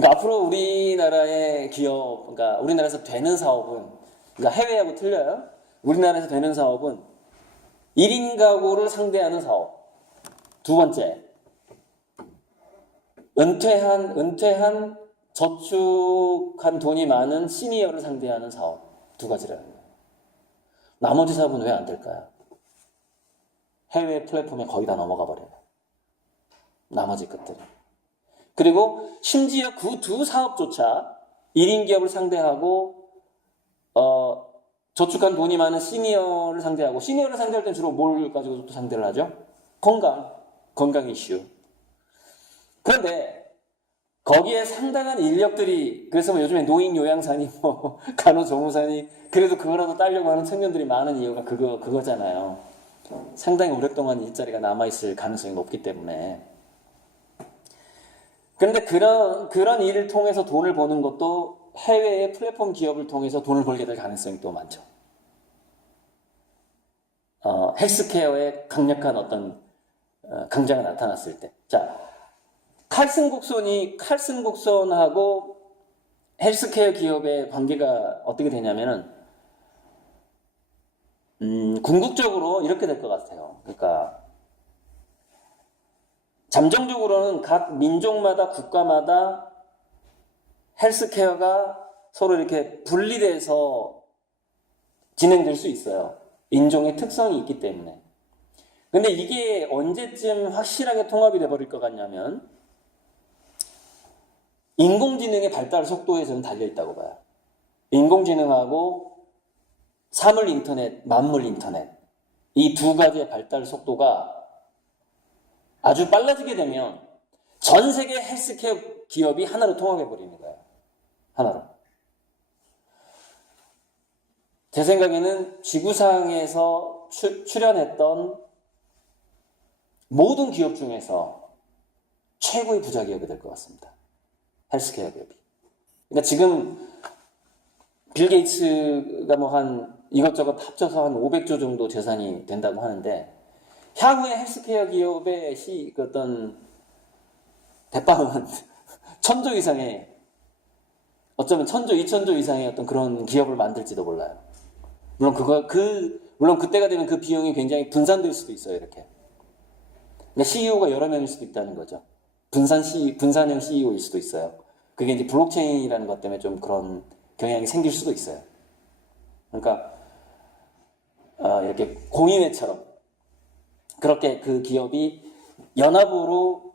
그러니까 앞으로 우리나라의 기업, 그러니까 우리나라에서 되는 사업은, 그러니까 해외하고 틀려요. 우리나라에서 되는 사업은 1인 가구를 상대하는 사업. 두 번째, 은퇴한 저축한 돈이 많은 시니어를 상대하는 사업. 두 가지라는 거예요. 나머지 사업은 왜 안 될까요? 해외 플랫폼에 거의 다 넘어가 버려요. 나머지 것들이. 그리고 심지어 그 두 사업조차 1인 기업을 상대하고 저축한 돈이 많은 시니어를 상대하고, 시니어를 상대할 땐 주로 뭘 가지고 또 상대를 하죠? 건강 이슈. 그런데 거기에 상당한 인력들이, 그래서 뭐 요즘에 노인 요양사니 뭐 간호조무사니 그래도 그거라도 따려고 하는 청년들이 많은 이유가 그거잖아요. 상당히 오랫동안 일자리가 남아있을 가능성이 높기 때문에. 그런데 그런 일을 통해서 돈을 버는 것도 해외의 플랫폼 기업을 통해서 돈을 벌게 될 가능성이 또 많죠. 헬스케어의 강력한 어떤 강자가 나타났을 때. 자, 칼슨 곡선하고 헬스케어 기업의 관계가 어떻게 되냐면은, 궁극적으로 이렇게 될 것 같아요. 그러니까, 잠정적으로는 각 민족마다, 국가마다 헬스케어가 서로 이렇게 분리돼서 진행될 수 있어요. 인종의 특성이 있기 때문에. 근데 이게 언제쯤 확실하게 통합이 돼버릴 것 같냐면, 인공지능의 발달 속도에 저는 달려있다고 봐요. 인공지능하고 사물 인터넷, 만물 인터넷, 이 두 가지의 발달 속도가 아주 빨라지게 되면 전 세계 헬스케어 기업이 하나로 통합해버리는 거예요. 하나로. 제 생각에는 지구상에서 출연했던 모든 기업 중에서 최고의 부자 기업이 될 것 같습니다. 헬스케어 기업이. 그러니까 지금 빌 게이츠가 뭐 한 이것저것 합쳐서 한 500조 정도 재산이 된다고 하는데, 향후에 헬스케어 기업의 그 어떤 대빵은 천조 이상의, 어쩌면 천조, 2천조 이상의 어떤 그런 기업을 만들지도 몰라요. 물론 그때가 되면 그 비용이 굉장히 분산될 수도 있어요, 이렇게. 그러니까 CEO가 여러 명일 수도 있다는 거죠. 분산형 CEO일 수도 있어요. 그게 이제 블록체인이라는 것 때문에 좀 그런 경향이 생길 수도 있어요. 그러니까, 이렇게 공인회처럼 그렇게 그 기업이 연합으로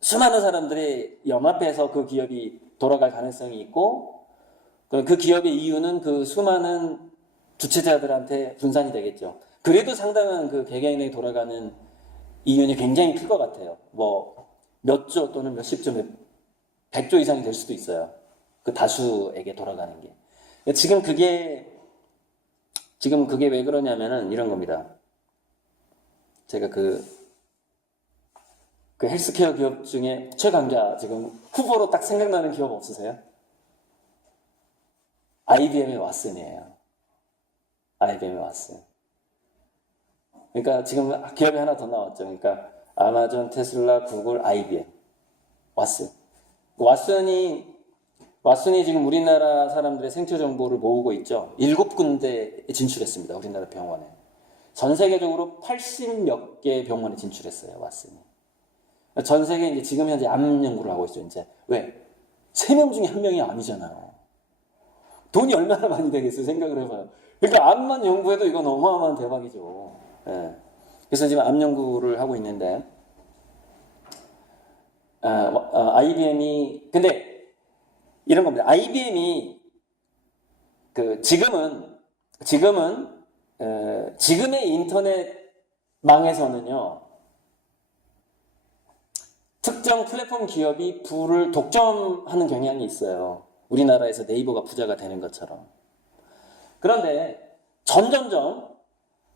수많은 사람들이 연합해서 그 기업이 돌아갈 가능성이 있고, 그 기업의 이유는 그 수많은 주체자들한테 분산이 되겠죠. 그래도 상당한 그 개개인에 돌아가는 이윤이 굉장히 클 것 같아요. 뭐 몇 조 또는 몇십 조, 100조 이상이 될 수도 있어요. 그 다수에게 돌아가는 게. 지금 그게 왜 그러냐면은 이런 겁니다. 제가 그 헬스케어 기업 중에 최강자 지금 후보로 딱 생각나는 기업 없으세요? IBM의 왓슨이에요. IBM의 왓슨. 그러니까 지금 기업이 하나 더 나왔죠. 그러니까 아마존, 테슬라, 구글, IBM, 왓슨. 왓슨이 지금 우리나라 사람들의 생체 정보를 모으고 있죠. 7군데에 진출했습니다. 우리나라 병원에. 전 세계적으로 80몇 개 병원에 진출했어요. 왓슨이. 전 세계 이제 지금 현재 암 연구를 하고 있죠. 이제 왜? 3명 중에 1명이 암이잖아요. 돈이 얼마나 많이 되겠어요? 생각을 해봐요. 그러니까 암만 연구해도 이건 어마어마한 대박이죠. 예. 그래서 지금 암 연구를 하고 있는데, IBM이, 근데 이런 겁니다. IBM이 지금의 인터넷망에서는요, 특정 플랫폼 기업이 부를 독점하는 경향이 있어요. 우리나라에서 네이버가 부자가 되는 것처럼. 그런데 점점점,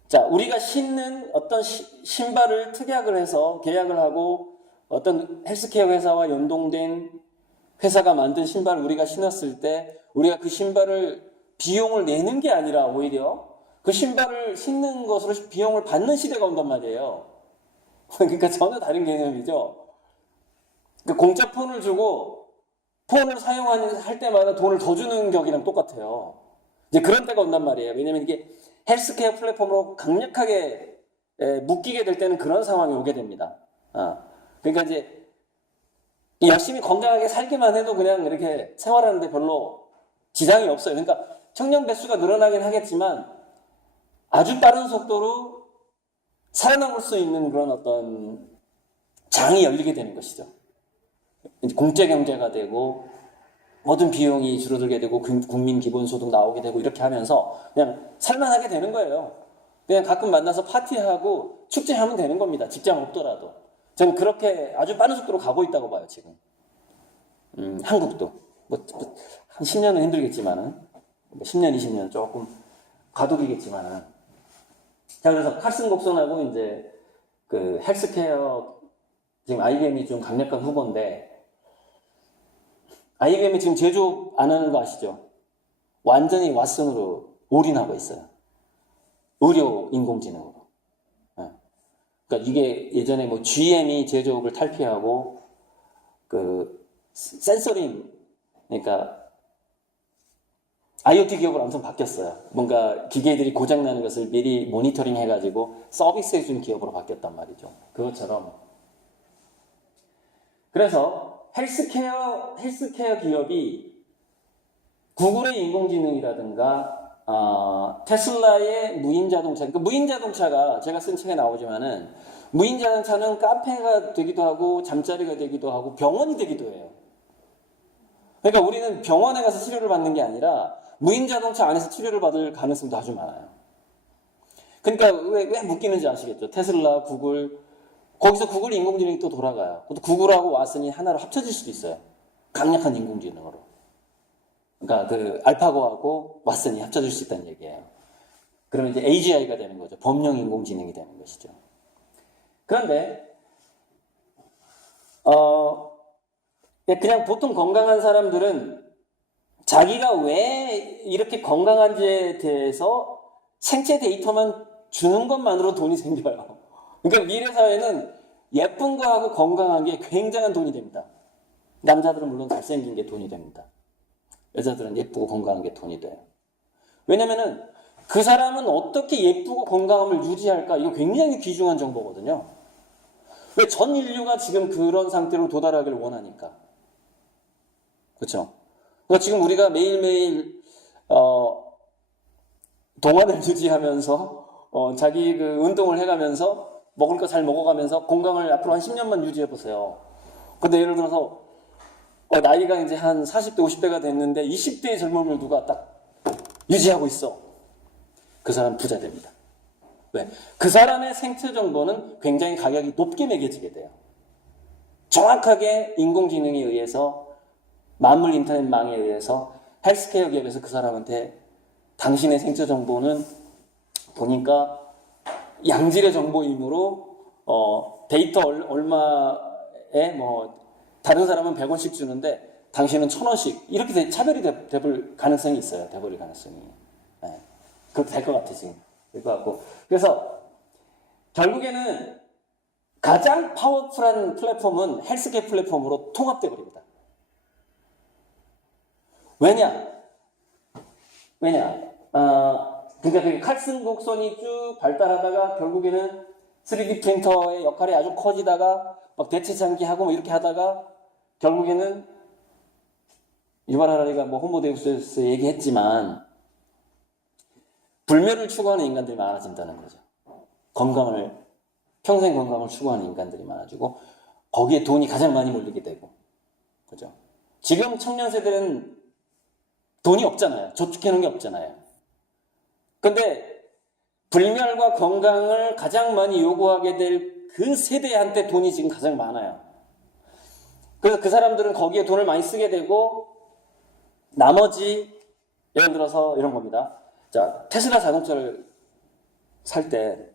자, 우리가 신는 어떤 신발을 특약을 해서 계약을 하고 어떤 헬스케어 회사와 연동된 회사가 만든 신발을 우리가 신었을 때 우리가 그 신발을 비용을 내는 게 아니라 오히려 그 신발을 신는 것으로 비용을 받는 시대가 온단 말이에요. 그러니까 전혀 다른 개념이죠. 공짜 폰을 주고 폰을 사용할 때마다 돈을 더 주는 격이랑 똑같아요. 이제 그런 때가 온단 말이에요. 왜냐면 이게 헬스케어 플랫폼으로 강력하게 묶이게 될 때는 그런 상황이 오게 됩니다. 그러니까 이제 열심히 건강하게 살기만 해도 그냥 이렇게 생활하는데 별로 지장이 없어요. 그러니까 청년 배수가 늘어나긴 하겠지만 아주 빠른 속도로 살아남을 수 있는 그런 어떤 장이 열리게 되는 것이죠. 공짜 경제가 되고 모든 비용이 줄어들게 되고 국민 기본소득 나오게 되고 이렇게 하면서 그냥 살만하게 되는 거예요. 그냥 가끔 만나서 파티하고 축제하면 되는 겁니다. 직장 없더라도. 저는 그렇게 아주 빠른 속도로 가고 있다고 봐요, 지금. 한국도. 한 10년은 힘들겠지만은, 10년, 20년 조금 과도기겠지만은. 자, 그래서 칼슨 곡선하고 이제 그 헬스케어, 지금 IBM이 좀 강력한 후보인데, IBM이 지금 제조업 안 하는 거 아시죠? 완전히 왓슨으로 올인하고 있어요. 의료 인공지능으로. 그러니까 이게 예전에 뭐 GM이 제조업을 탈피하고 그 센서링, 그러니까 IoT 기업으로 엄청 바뀌었어요. 뭔가 기계들이 고장나는 것을 미리 모니터링 해가지고 서비스해주는 기업으로 바뀌었단 말이죠. 그것처럼. 그래서 헬스케어 기업이 구글의 인공지능이라든가 테슬라의 무인자동차, 그러니까 무인자동차가 제가 쓴 책에 나오지만은 무인자동차는 카페가 되기도 하고 잠자리가 되기도 하고 병원이 되기도 해요. 그러니까 우리는 병원에 가서 치료를 받는 게 아니라 무인자동차 안에서 치료를 받을 가능성도 아주 많아요. 그러니까 왜 묶이는지 아시겠죠? 테슬라, 구글, 거기서 구글 인공지능이 또 돌아가요. 또 구글하고 왓슨이 하나로 합쳐질 수도 있어요. 강력한 인공지능으로. 그러니까 그 알파고하고 왓슨이 합쳐질 수 있다는 얘기예요. 그러면 이제 AGI가 되는 거죠. 범용 인공지능이 되는 것이죠. 그런데 그냥 보통 건강한 사람들은 자기가 왜 이렇게 건강한지에 대해서 생체 데이터만 주는 것만으로 돈이 생겨요. 그러니까 미래 사회는 예쁜 거하고 건강한 게 굉장한 돈이 됩니다. 남자들은 물론 잘생긴 게 돈이 됩니다. 여자들은 예쁘고 건강한 게 돈이 돼요. 왜냐면은 그 사람은 어떻게 예쁘고 건강함을 유지할까? 이거 굉장히 귀중한 정보거든요. 왜 전 인류가 지금 그런 상태로 도달하기를 원하니까. 그렇죠? 그러니까 지금 우리가 매일매일 동안을 유지하면서 자기 그 운동을 해가면서 먹을 거 잘 먹어가면서 건강을 앞으로 한 10년만 유지해 보세요. 근데 예를 들어서 나이가 이제 한 40대, 50대가 됐는데 20대의 젊음을 누가 딱 유지하고 있어. 그 사람 부자 됩니다. 왜? 그 사람의 생체 정보는 굉장히 가격이 높게 매겨지게 돼요. 정확하게 인공지능에 의해서 만물 인터넷망에 의해서 헬스케어 기업에서 그 사람한테 당신의 생체 정보는 보니까 양질의 정보이므로 데이터 얼마에 뭐 다른 사람은 100원씩 주는데 당신은 1000원씩 이렇게 차별이 돼볼 가능성이 있어요. 돼버릴 가능성이. 네. 그렇게 될 것 같아 지금. 될 것 같고. 그래서 결국에는 가장 파워풀한 플랫폼은 헬스케어 플랫폼으로 통합돼 버립니다. 왜냐? 그러니까 그 칼슨 곡선이 쭉 발달하다가 결국에는 3D 프린터의 역할이 아주 커지다가 막 대체장기하고 뭐 이렇게 하다가 결국에는 유발 하라리가 뭐 호모데우스에서 얘기했지만 불멸을 추구하는 인간들이 많아진다는 거죠. 평생 건강을 추구하는 인간들이 많아지고 거기에 돈이 가장 많이 몰리게 되고, 그죠? 지금 청년 세대는 돈이 없잖아요. 저축해놓은 게 없잖아요. 근데 불멸과 건강을 가장 많이 요구하게 될 그 세대한테 돈이 지금 가장 많아요. 그래서 그 사람들은 거기에 돈을 많이 쓰게 되고 나머지 예를 들어서 이런 겁니다. 자, 테슬라 자동차를 살 때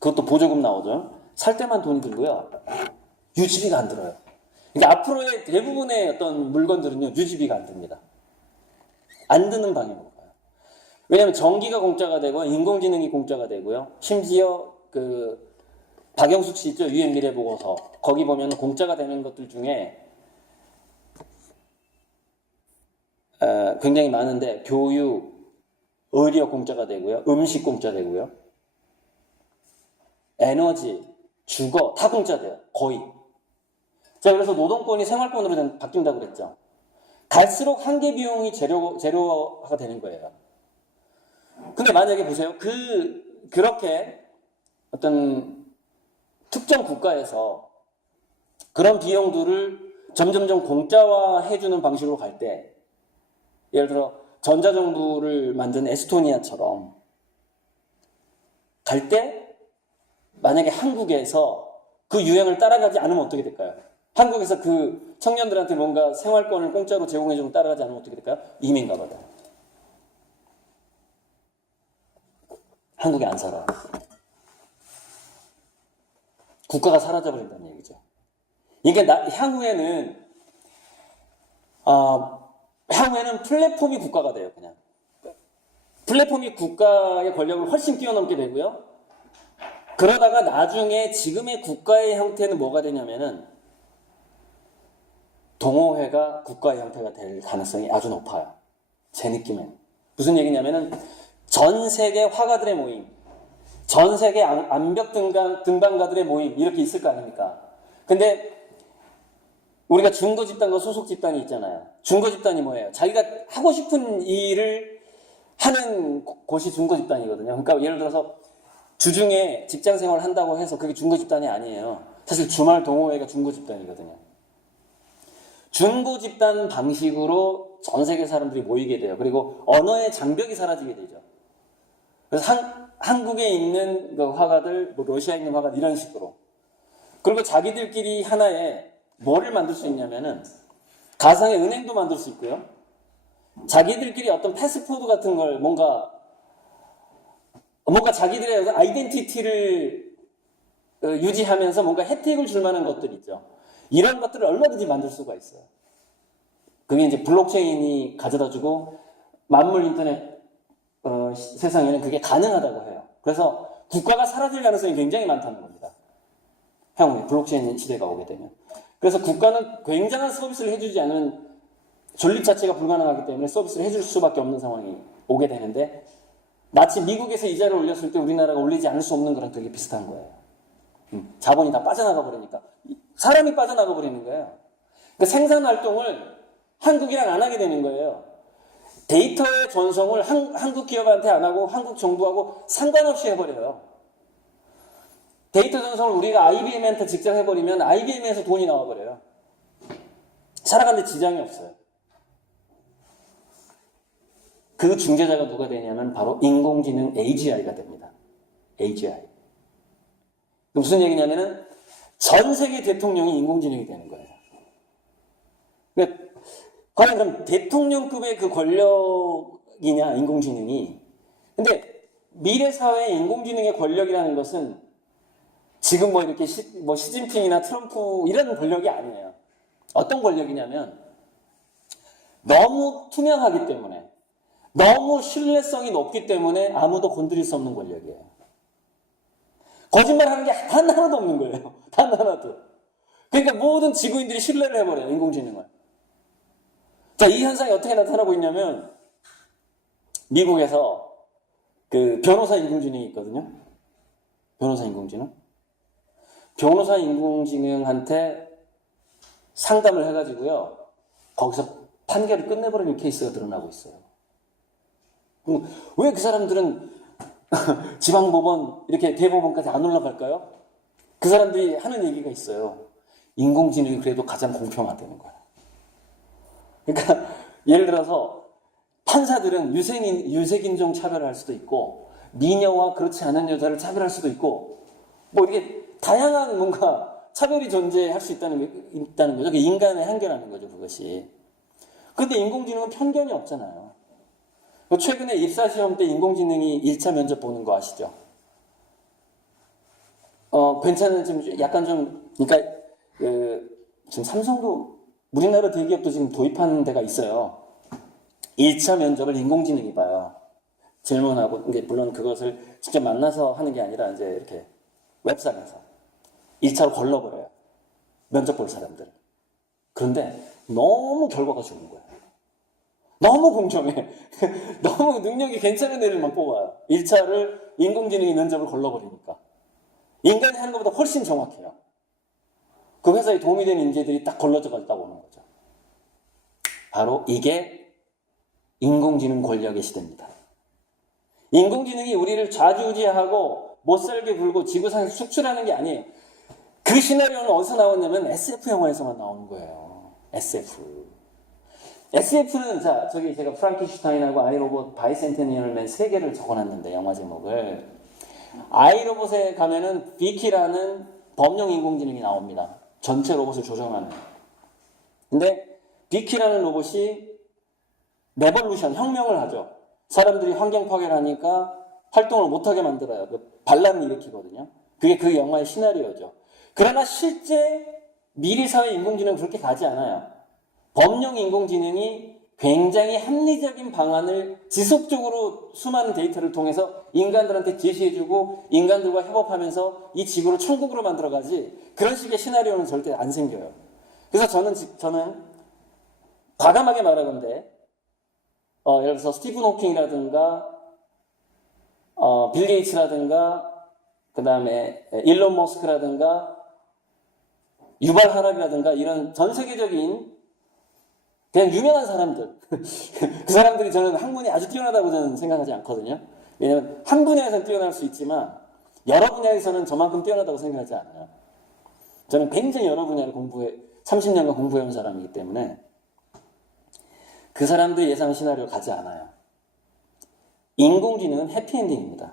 그것도 보조금 나오죠. 살 때만 돈이 들고요. 유지비가 안 들어요. 그러니까 앞으로의 대부분의 어떤 물건들은요. 유지비가 안 듭니다. 안 드는 방향으로 가요. 왜냐하면 전기가 공짜가 되고 인공지능이 공짜가 되고요. 심지어 그 박영숙 씨 있죠? 유엔 미래보고서. 거기 보면 공짜가 되는 것들 중에 굉장히 많은데 교육, 의료 공짜가 되고요. 음식 공짜 되고요. 에너지, 주거 다 공짜 돼요. 거의. 자, 그래서 노동권이 생활권으로 바뀐다고 그랬죠. 갈수록 한계 비용이 제로화가 되는 거예요. 근데 만약에 보세요. 그렇게 어떤 특정 국가에서 그런 비용들을 점점점 공짜화해주는 방식으로 갈 때, 예를 들어 전자정부를 만든 에스토니아처럼 갈 때, 만약에 한국에서 그 유행을 따라가지 않으면 어떻게 될까요? 한국에서 그 청년들한테 뭔가 생활권을 공짜로 제공해주면 따라가지 않으면 어떻게 될까요? 이민 가버려요. 한국에 안 살아. 국가가 사라져버린다는 얘기죠. 그러니까 향후에는 플랫폼이 국가가 돼요, 그냥. 플랫폼이 국가의 권력을 훨씬 뛰어넘게 되고요. 그러다가 나중에 지금의 국가의 형태는 뭐가 되냐면은 동호회가 국가의 형태가 될 가능성이 아주 높아요. 제 느낌엔. 무슨 얘기냐면은 전 세계 화가들의 모임, 전 세계 암벽 등반가들의 모임 이렇게 있을 거 아닙니까? 근데 우리가 중고 집단과 소속 집단이 있잖아요. 중고 집단이 뭐예요? 자기가 하고 싶은 일을 하는 곳이 중고 집단이거든요. 그러니까 예를 들어서 주중에 직장 생활을 한다고 해서 그게 중고 집단이 아니에요. 사실 주말 동호회가 중고 집단이거든요. 중고 집단 방식으로 전 세계 사람들이 모이게 돼요. 그리고 언어의 장벽이 사라지게 되죠. 그래서 한국에 있는 그 화가들, 뭐 러시아에 있는 화가들 이런 식으로. 그리고 자기들끼리 하나의 뭐를 만들 수 있냐면은 가상의 은행도 만들 수 있고요. 자기들끼리 어떤 패스포드 같은 걸 뭔가 자기들의 아이덴티티를 유지하면서 뭔가 혜택을 줄 만한 것들 있죠. 이런 것들을 얼마든지 만들 수가 있어요. 그게 이제 블록체인이 가져다주고 만물 인터넷 세상에는 그게 가능하다고 해요. 그래서 국가가 사라질 가능성이 굉장히 많다는 겁니다. 향후에 블록체인 시대가 오게 되면. 그래서 국가는 굉장한 서비스를 해주지 않으면 존립 자체가 불가능하기 때문에 서비스를 해줄 수밖에 없는 상황이 오게 되는데 마치 미국에서 이자를 올렸을 때 우리나라가 올리지 않을 수 없는 거랑 되게 비슷한 거예요. 자본이 다 빠져나가 버리니까 사람이 빠져나가 버리는 거예요. 그러니까 생산 활동을 한국이랑 안 하게 되는 거예요. 데이터의 전송을 한국 기업한테 안 하고 한국 정부하고 상관없이 해버려요. 데이터 전송을 우리가 IBM한테 직접 해버리면 IBM에서 돈이 나와버려요. 살아가는데 지장이 없어요. 그 중재자가 누가 되냐면 바로 인공지능 AGI가 됩니다. AGI. 무슨 얘기냐면은 전 세계 대통령이 인공지능이 되는 거예요. 그러니까 과연 그럼 대통령급의 그 권력이냐 인공지능이. 근데 미래 사회의 인공지능의 권력이라는 것은 지금 뭐 이렇게 시진핑이나 트럼프 이런 권력이 아니에요. 어떤 권력이냐면 너무 투명하기 때문에 너무 신뢰성이 높기 때문에 아무도 건드릴 수 없는 권력이에요. 거짓말하는 게 단 하나도 없는 거예요. 단 하나도. 그러니까 모든 지구인들이 신뢰를 해버려요. 인공지능을. 자, 이 현상이 어떻게 나타나고 있냐면 미국에서 그 변호사 인공지능이 있거든요. 변호사 인공지능. 변호사 인공지능한테 상담을 해가지고요. 거기서 판결을 끝내버리는 케이스가 드러나고 있어요. 왜 그 사람들은 지방법원, 이렇게 대법원까지 안 올라갈까요? 그 사람들이 하는 얘기가 있어요. 인공지능이 그래도 가장 공평하다는 거야. 그러니까 예를 들어서 판사들은 유색인종 차별할 수도 있고 미녀와 그렇지 않은 여자를 차별할 수도 있고 뭐 이렇게 다양한 뭔가 차별이 존재할 수 있다는 거죠. 인간의 한계라는 거죠, 그것이. 그런데 인공지능은 편견이 없잖아요. 최근에 입사시험 때 인공지능이 1차 면접 보는 거 아시죠? 괜찮은, 그러니까, 지금 삼성도, 우리나라 대기업도 지금 도입하는 데가 있어요. 1차 면접을 인공지능이 봐요. 질문하고, 물론 그것을 직접 만나서 하는 게 아니라, 이제 이렇게 웹상에서 1차로 걸러버려요. 면접 볼 사람들. 그런데 너무 결과가 좋은 거예요. 너무 공정해. 너무 능력이 괜찮은 애들만 뽑아요. 1차를 인공지능이 면접을 걸러버리니까. 인간이 하는 것보다 훨씬 정확해요. 그 회사에 도움이 되는 인재들이 딱 걸러져 갔다고 오는 거죠. 바로 이게 인공지능 권력의 시대입니다. 인공지능이 우리를 좌지우지하고 못살게 굴고 지구상에서 축출하는 게 아니에요. 그 시나리오는 어디서 나왔냐면 SF 영화에서만 나오는 거예요. SF는 자 저기 제가 프랑켄슈타인하고 아이로봇 바이센테니얼맨 세 개를 적어놨는데 영화 제목을 아이로봇에 가면은 비키라는 범용 인공지능이 나옵니다. 전체 로봇을 조정하는. 근데 비키라는 로봇이 레볼루션 혁명을 하죠. 사람들이 환경 파괴를 하니까 활동을 못하게 만들어요. 그 반란을 일으키거든요. 그게 그 영화의 시나리오죠. 그러나 실제 미래 사회 인공지능은 그렇게 가지 않아요. 범용 인공지능이 굉장히 합리적인 방안을 지속적으로 수많은 데이터를 통해서 인간들한테 제시해주고 인간들과 협업하면서 이 지구를 천국으로 만들어가지 그런 식의 시나리오는 절대 안 생겨요. 그래서 저는 과감하게 말하건대 예를 들어서 스티븐 호킹이라든가 빌 게이츠라든가 그 다음에 일론 머스크라든가 유발 하랍이라든가 이런 전 세계적인 그냥 유명한 사람들 그 사람들이 저는 학문이 아주 뛰어나다고 저는 생각하지 않거든요. 왜냐하면 한 분야에서는 뛰어날 수 있지만 여러 분야에서는 저만큼 뛰어나다고 생각하지 않아요. 저는 굉장히 여러 분야를 30년간 공부해온 사람이기 때문에 그 사람들이 예상한 시나리오를 가지 않아요. 인공지능은 해피엔딩입니다.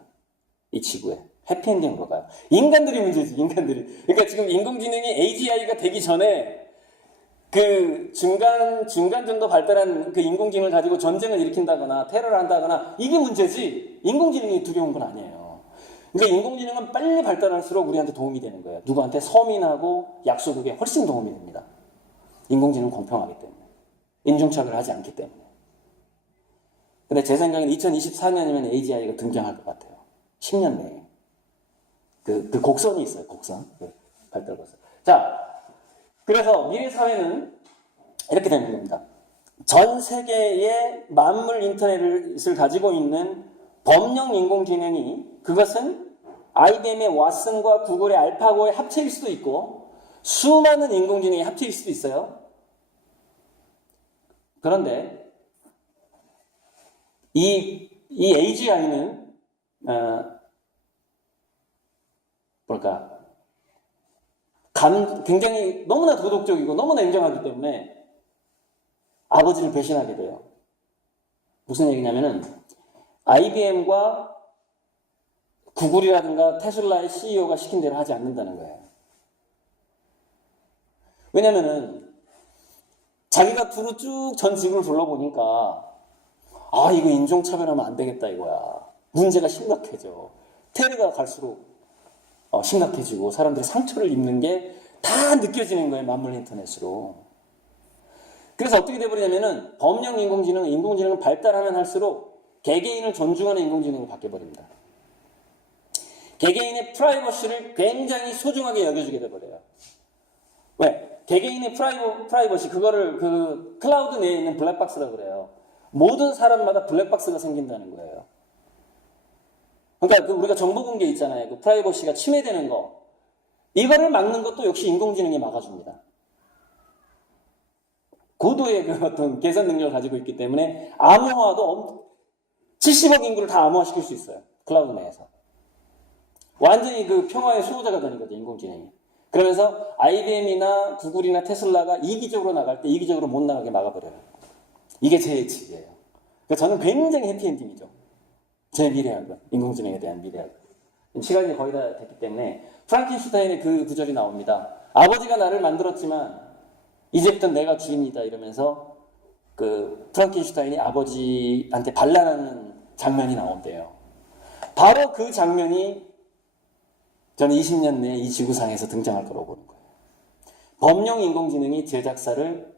이 지구에. 해피엔딩으로 가요. 인간들이 문제지, 인간들이. 그러니까 지금 인공지능이 AGI가 되기 전에 그 중간 정도 발달한 그 인공지능을 가지고 전쟁을 일으킨다거나 테러를 한다거나 이게 문제지 인공지능이 두려운 건 아니에요. 그러니까 인공지능은 빨리 발달할수록 우리한테 도움이 되는 거예요. 누구한테 서민하고 약소국에 훨씬 도움이 됩니다. 인공지능은 공평하기 때문에. 인종차별을 하지 않기 때문에. 근데 제 생각엔 2024년이면 AGI가 등장할 것 같아요. 10년 내에. 그 곡선이 있어요, 곡선. 발달 곡선. 자, 그래서 미래 사회는 이렇게 되는 겁니다. 전 세계의 만물 인터넷을 가지고 있는 범용 인공지능이 그것은 IBM의 왓슨과 구글의 알파고의 합체일 수도 있고 수많은 인공지능의 합체일 수도 있어요. 그런데 이 AGI는 굉장히 너무나 도덕적이고 너무나 인정하기 때문에 아버지를 배신하게 돼요. 무슨 얘기냐면은 IBM과 구글이라든가 테슬라의 CEO가 시킨 대로 하지 않는다는 거예요. 왜냐면은 자기가 두루 쭉 전 지구를 둘러보니까 이거 인종차별하면 안 되겠다 이거야. 문제가 심각해져. 테러가 갈수록 심각해지고 사람들이 상처를 입는 게 다 느껴지는 거예요. 만물 인터넷으로. 그래서 어떻게 돼버리냐면은 범용 인공지능은 발달하면 할수록 개개인을 존중하는 인공지능으로 바뀌어버립니다. 개개인의 프라이버시를 굉장히 소중하게 여겨주게 돼버려요. 왜? 개개인의 프라이버시 그거를 그 클라우드 내에 있는 블랙박스라고 그래요. 모든 사람마다 블랙박스가 생긴다는 거예요. 그러니까 우리가 정보 공개 있잖아요. 그 프라이버시가 침해되는 거. 이거를 막는 것도 역시 인공지능이 막아줍니다. 고도의 그 어떤 계산 능력을 가지고 있기 때문에 암호화도 70억 인구를 다 암호화시킬 수 있어요. 클라우드 내에서. 완전히 그 평화의 수호자가 되는 거죠, 인공지능이. 그러면서 IBM이나 구글이나 테슬라가 이기적으로 나갈 때 이기적으로 못 나가게 막아버려요. 이게 제 예측이에요. 그러니까 저는 굉장히 해피엔딩이죠. 제 미래학은, 인공지능에 대한 미래학은. 시간이 거의 다 됐기 때문에 프랑켄슈타인의 그 구절이 나옵니다. 아버지가 나를 만들었지만 이제부터 내가 주인이다 이러면서 그 프랑켄슈타인이 아버지한테 반란하는 장면이 나온대요. 바로 그 장면이 저는 20년 내에 이 지구상에서 등장할 거라고 보는 거예요. 범용 인공지능이 제작사를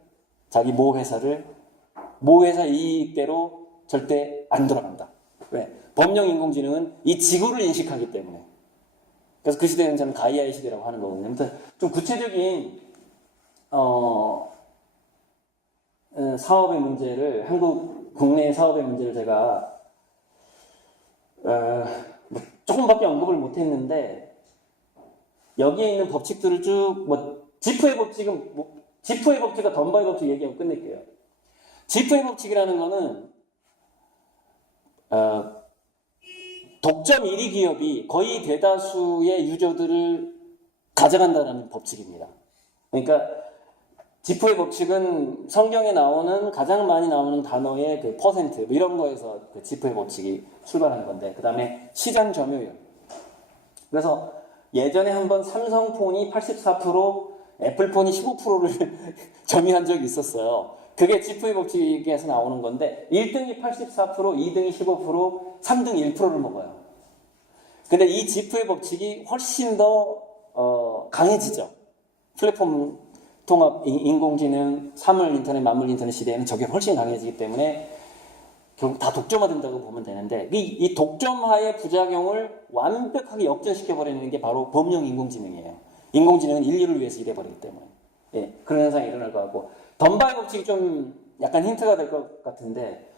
자기 모 회사 이익대로 절대 안 돌아간다. 왜? 범용 인공지능은 이 지구를 인식하기 때문에. 그래서 그 시대는 저는 가이아의 시대라고 하는 거거든요. 아무튼 좀 구체적인 사업의 문제를 한국 국내 사업의 문제를 제가 뭐 조금밖에 언급을 못했는데 여기에 있는 법칙들을 쭉 지프의 법칙은 지프의 법칙과 덤바의 법칙 얘기하고 끝낼게요. 지프의 법칙이라는 거는 독점 1위 기업이 거의 대다수의 유저들을 가져간다는 법칙입니다. 그러니까 지프의 법칙은 성경에 나오는 가장 많이 나오는 단어의 그 퍼센트 이런 거에서 그 지프의 법칙이 출발한 건데, 그 다음에 시장 점유율. 그래서 예전에 한번 삼성폰이 84%, 애플폰이 15%를 점유한 적이 있었어요. 그게 지프의 법칙에서 나오는 건데 1등이 84%, 2등이 15%, 3등이 1%를 먹어요. 근데 이 지프의 법칙이 훨씬 더 강해지죠. 플랫폼 통합, 인공지능, 사물 인터넷, 만물 인터넷 시대에는 저게 훨씬 강해지기 때문에 결국 다 독점화된다고 보면 되는데, 이 독점화의 부작용을 완벽하게 역전시켜버리는 게 바로 범용 인공지능이에요. 인공지능은 인류를 위해서 일해버리기 때문에. 예, 그런 현상이 일어날 것 같고, 덤바의 법칙이 좀 약간 힌트가 될 것 같은데,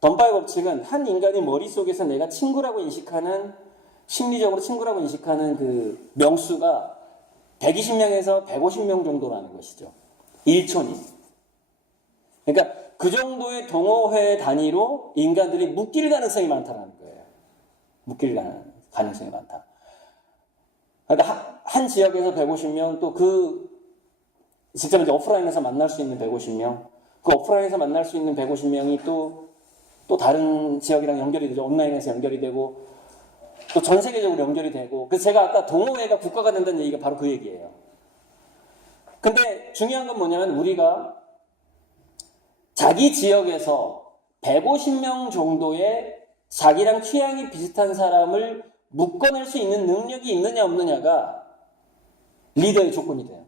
덤바의 법칙은 한 인간의 머릿속에서 내가 친구라고 인식하는, 심리적으로 친구라고 인식하는 그 명수가 120명에서 150명 정도라는 것이죠. 1촌이. 그러니까 그 정도의 동호회 단위로 인간들이 묶일 가능성이 많다는 거예요. 묶일 가능성이 많다. 그러니까 한 지역에서 150명, 또 직접 이제 오프라인에서 만날 수 있는 150명, 그 오프라인에서 만날 수 있는 150명이 또 다른 지역이랑 연결이 되죠. 온라인에서 연결이 되고, 또 전 세계적으로 연결이 되고. 그래서 제가 아까 동호회가 국가가 된다는 얘기가 바로 그 얘기예요. 근데 중요한 건 뭐냐면, 우리가 자기 지역에서 150명 정도의 자기랑 취향이 비슷한 사람을 묶어낼 수 있는 능력이 있느냐 없느냐가 리더의 조건이 돼요.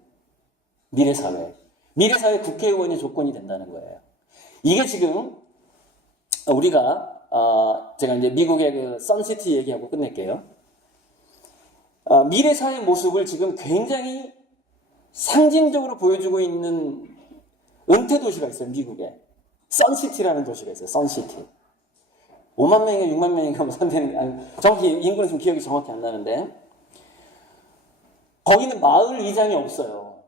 미래사회. 미래사회 국회의원의 조건이 된다는 거예요. 이게 지금 우리가 제가 이제 미국의 그 선시티 얘기하고 끝낼게요. 미래사회 모습을 지금 굉장히 상징적으로 보여주고 있는 은퇴 도시가 있어요. 미국에. 선시티라는 도시가 있어요. 선시티. 5만 명인가 6만 명인가 뭐 정확히 인구는 좀 기억이 정확히 안 나는데, 거기는 마을 이장이 없어요.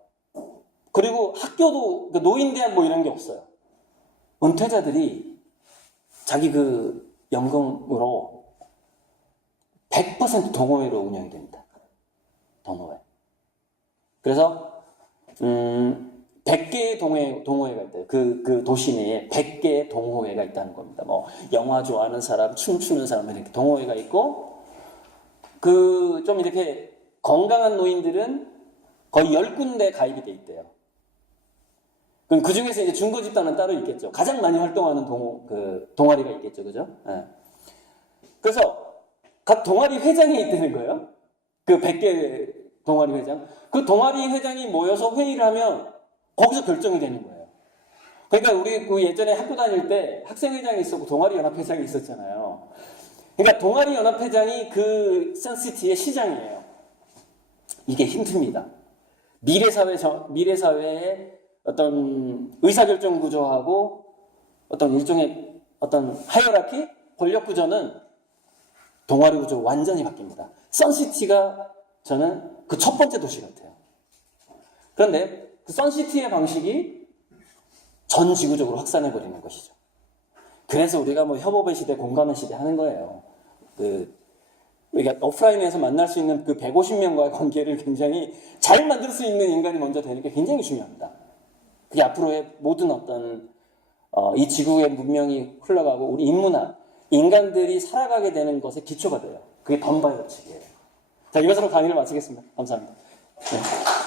그리고 학교도, 노인대학 뭐 이런 게 없어요. 은퇴자들이 자기 그 연금으로 100% 동호회로 운영이 됩니다. 동호회. 그래서 100개의 동호회가 있대요. 그 도시 내에 100개의 동호회가 있다는 겁니다. 뭐 영화 좋아하는 사람, 춤추는 사람 이렇게 동호회가 있고, 좀 이렇게 건강한 노인들은 거의 10군데 가입이 돼 있대요. 그럼 그 중에서 이제 중고 집단은 따로 있겠죠. 가장 많이 활동하는 동아리가 있겠죠. 그죠? 네. 그래서 각 동아리 회장이 있다는 거예요. 그 100개 동아리 회장. 그 동아리 회장이 모여서 회의를 하면 거기서 결정이 되는 거예요. 그러니까 우리 그 예전에 학교 다닐 때 학생회장이 있었고 동아리 연합회장이 있었잖아요. 그러니까 동아리 연합회장이 그 선시티의 시장이에요. 이게 힌트입니다. 미래사회의 어떤 의사결정 구조하고 어떤 일종의 어떤 하이어라키, 권력 구조는 동아리 구조로 완전히 바뀝니다. 선시티가 저는 그 첫 번째 도시 같아요. 그런데 그 선시티의 방식이 전 지구적으로 확산해버리는 것이죠. 그래서 우리가 뭐 협업의 시대, 공감의 시대 하는 거예요. 우리가 오프라인에서 만날 수 있는 그 150명과의 관계를 굉장히 잘 만들 수 있는 인간이 먼저 되는 게 굉장히 중요합니다. 그게 앞으로의 모든 어떤 이 지구의 문명이 흘러가고 우리 인문학, 인간들이 살아가게 되는 것의 기초가 돼요. 그게 덤바의 법칙이에요. 자, 이것으로 강의를 마치겠습니다. 감사합니다. 네.